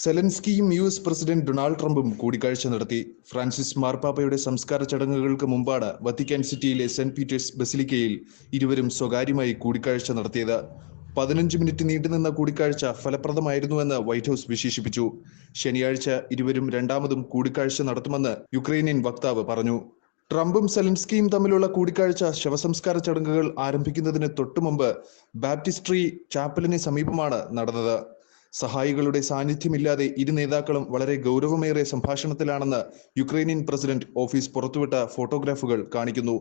സെലൻസ്കിയും US. President Donald ട്രംപും കൂടിക്കാഴ്ച നടത്തി. ഫ്രാൻസിസ് മാർപ്പാപ്പയുടെ സംസ്കാര ചടങ്ങുകൾക്ക് മുമ്പാണ് വത്തിക്കാൻ സിറ്റിയിലെ സെന്റ് പീറ്റേഴ്സ് ബസിലിക്കയിൽ ഇരുവരും സ്വകാര്യമായി കൂടിക്കാഴ്ച നടത്തിയത്. 15 മിനിറ്റ് നീണ്ടുനിന്ന കൂടിക്കാഴ്ച ഫലപ്രദമായിരുന്നുവെന്ന് വൈറ്റ് ഹൌസ് വിശേഷിപ്പിച്ചു. ശനിയാഴ്ച ഇരുവരും രണ്ടാമതും കൂടിക്കാഴ്ച നടത്തുമെന്ന് യുക്രൈനിയൻ വക്താവ് പറഞ്ഞു. ട്രംപും സെലൻസ്കിയും തമ്മിലുള്ള കൂടിക്കാഴ്ച ശവസംസ്കാര ചടങ്ങുകൾ ആരംഭിക്കുന്നതിന് തൊട്ടുമുമ്പ് ബാപ്റ്റിസ്റ്ററി ചാപ്പലിന് സമീപമാണ് നടന്നത്. സഹായികളുടെ സാന്നിധ്യമില്ലാതെ ഇരു നേതാക്കളും വളരെ ഗൗരവമേറിയ സംഭാഷണത്തിലാണെന്ന് യുക്രൈനിയൻ പ്രസിഡന്റ് ഓഫീസ് പുറത്തുവിട്ട ഫോട്ടോഗ്രാഫുകൾ കാണിക്കുന്നു.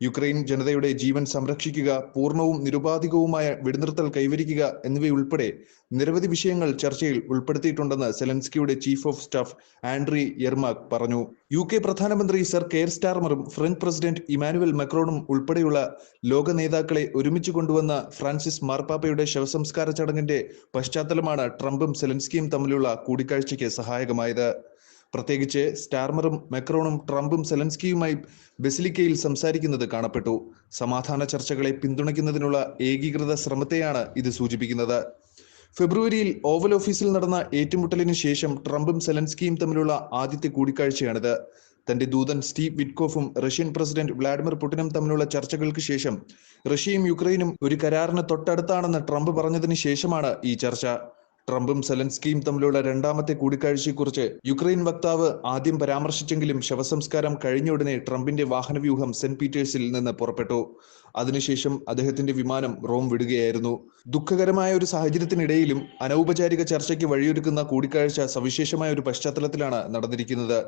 യുക്രൈൻ ജനതയുടെ ജീവൻ സംരക്ഷിക്കുക, പൂർണ്ണവും നിരുപാധികവുമായ വെടിനിർത്തൽ കൈവരിക്കുക എന്നിവയുൾപ്പെടെ നിരവധി വിഷയങ്ങൾ ചർച്ചയിൽ ഉൾപ്പെടുത്തിയിട്ടുണ്ടെന്ന് സെലൻസ്കിയുടെ chief of staff Andriy Yermak പറഞ്ഞു. UK പ്രധാനമന്ത്രി സർ കെയർ സ്റ്റാർമറും ഫ്രഞ്ച് പ്രസിഡന്റ് ഇമാനുവൽ മക്രോണും ഉൾപ്പെടെയുള്ള ലോക നേതാക്കളെ ഒരുമിച്ച് കൊണ്ടുവന്ന ഫ്രാൻസിസ് മാർപ്പാപ്പയുടെ ശവസംസ്കാര ചടങ്ങിന്റെ പശ്ചാത്തലമാണ് ട്രംപും സെലൻസ്കിയും തമ്മിലുള്ള കൂടിക്കാഴ്ചയ്ക്ക് സഹായകമായത്. പ്രത്യേകിച്ച് സ്റ്റാർമറും മക്രോണും ട്രംപും സെലൻസ്കിയുമായി ബസിലിക്കയിൽ സംസാരിക്കുന്നത് കാണപ്പെട്ടു. സമാധാന ചർച്ചകളെ പിന്തുണയ്ക്കുന്നതിനുള്ള ഏകീകൃത ശ്രമത്തെയാണ് ഇത് സൂചിപ്പിക്കുന്നത്. ഫെബ്രുവരിയിൽ ഓവൽ ഓഫീസിൽ നടന്ന ഏറ്റുമുട്ടലിന് ശേഷം ട്രംപും സെലൻസ്കിയും തമ്മിലുള്ള ആദ്യത്തെ കൂടിക്കാഴ്ചയാണിത്. തന്റെ ദൂതൻ സ്റ്റീവ് വിറ്റ്കോഫും റഷ്യൻ പ്രസിഡന്റ് വ്ളാഡിമിർ പുടിനും തമ്മിലുള്ള ചർച്ചകൾക്ക് ശേഷം റഷ്യയും യുക്രൈനും ഒരു കരാറിന് തൊട്ടടുത്താണെന്ന് ട്രംപ് പറഞ്ഞതിന് ശേഷമാണ് ഈ ചർച്ച. ട്രംപും സെലൻസ്കിയും തമ്മിലുള്ള രണ്ടാമത്തെ കൂടിക്കാഴ്ചയെക്കുറിച്ച് യുക്രൈൻ വക്താവ് ആദ്യം പരാമർശിച്ചെങ്കിലും ശവസംസ്കാരം കഴിഞ്ഞ ഉടനെ ട്രംപിന്റെ വാഹനവ്യൂഹം സെന്റ് പീറ്റേഴ്സിൽ നിന്ന് പുറപ്പെട്ടു. അതിനുശേഷം അദ്ദേഹത്തിന്റെ വിമാനം റോം വിടുകയായിരുന്നു. ദുഃഖകരമായ ഒരു സാഹചര്യത്തിനിടയിലും അനൗപചാരിക ചർച്ചയ്ക്ക് വഴിയൊരുക്കുന്ന കൂടിക്കാഴ്ച സവിശേഷമായ ഒരു പശ്ചാത്തലത്തിലാണ് നടന്നിരിക്കുന്നത്.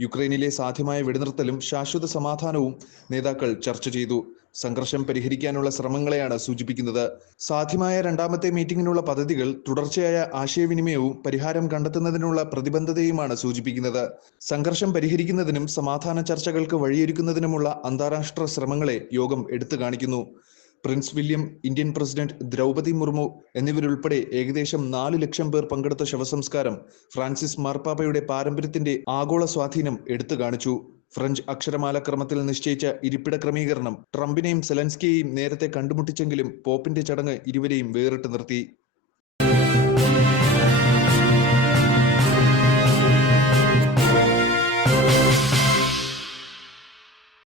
യുക്രൈനിലെ സാധ്യമായ വെടിനിർത്തലും ശാശ്വത സമാധാനവും നേതാക്കൾ ചർച്ച ചെയ്തു. സംഘർഷം പരിഹരിക്കാനുള്ള ശ്രമങ്ങളെയാണ് സൂചിപ്പിക്കുന്നത്. സാധ്യമായ രണ്ടാമത്തെ മീറ്റിംഗിനുള്ള പദ്ധതികൾ തുടർച്ചയായ ആശയവിനിമയവും പരിഹാരം കണ്ടെത്തുന്നതിനുള്ള പ്രതിബദ്ധതയുമാണ് സൂചിപ്പിക്കുന്നത്. സംഘർഷം പരിഹരിക്കുന്നതിനും സമാധാന ചർച്ചകൾക്ക് വഴിയൊരുക്കുന്നതിനുമുള്ള അന്താരാഷ്ട്ര ശ്രമങ്ങളെ യോഗം എടുത്തു കാണിക്കുന്നു. Prince William, Indian president Droupadi Murmu എന്നിവരുൾപ്പെടെ ഏകദേശം 4 ലക്ഷം പേർ പങ്കെടുത്ത ശവസംസ്കാരം ഫ്രാൻസിസ് മാർപ്പാപ്പയുടെ പാരമ്പര്യത്തിന്റെ ആഗോള സ്വാധീനം എടുത്തു കാണിച്ചു. ഫ്രഞ്ച് അക്ഷരമാലക്രമത്തിൽ നിശ്ചയിച്ച ഇരിപ്പിട ക്രമീകരണം ട്രംപിനെയും സെലൻസ്കിയെയും നേരത്തെ കണ്ടുമുട്ടിച്ചെങ്കിലും പോപ്പിന്റെ ചടങ്ങ് ഇരുവരെയും വേറിട്ട് നിർത്തി.